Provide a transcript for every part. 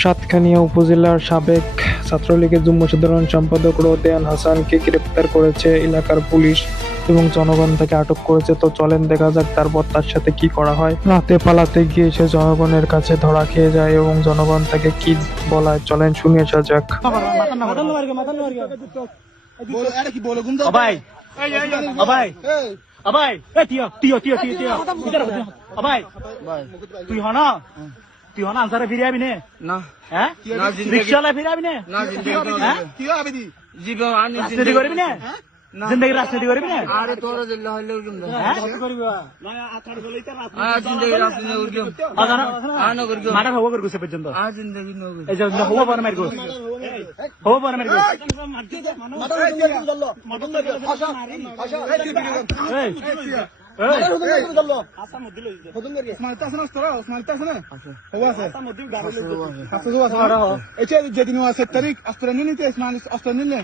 সাতকানিয়া উপজেলার সাবেক ছাত্রলীগের যুগ্ম সাধারণ সম্পাদক রোদেয়ান হাসানকে গ্রেপ্তার করেছে এলাকার পুলিশ এবং জনগণ তাকে আটক করেছে। তো চলেন দেখা যাক তারপর তার সাথে কি করা হয়। রাতে পালাতে গিয়ে সে জনগণের কাছে ধরা খেয়ে যায় এবং জনগণ তাকে কি বলায় চলেন শুনে আসা যাক। তুই হন আনসারে ফিরে যাবি না? হ্যাঁ, রিক্সাওয়ালা ফিরে যাবি না? রাজনীতি করবি না? জিন্দগি রাজনীতি করবি না? মাটার হবো করবো সে পর্যন্ত হবো পরে মার গোস হবো পরে মার গোস যেদিন 7 তারিখ অস্ত্র নিতে অস্ত্র নিলে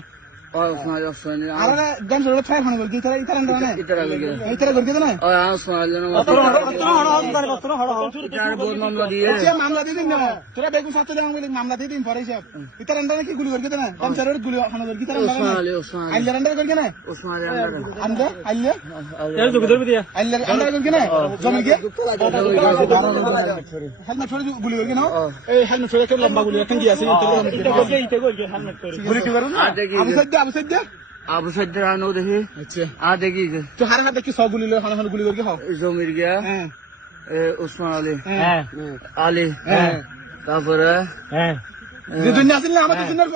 মামলা দিয়ে দিন তোরা বেগুন ছাত্র মামলা দিয়ে দিন পরে ইতার আন্ডারে কি গুলি করতে না কমসারের গুলি আইলার করবে না জমি গিয়ে হেলমেট ছড়ে গুলি করবে না এই হেলমেট ছড়ে লম্বা গুলি এখন গিয়ে আছে গুলি কি করুন আবু সাজ্জাদ আনো দেখি আচ্ছা দেখি তো হার হাতে কি সব গুলি লো হানা গুলি করকে হও জমির গিয়া ওসমান আলী আলী তারপরে যে দুনিয়া আছে না আমাদের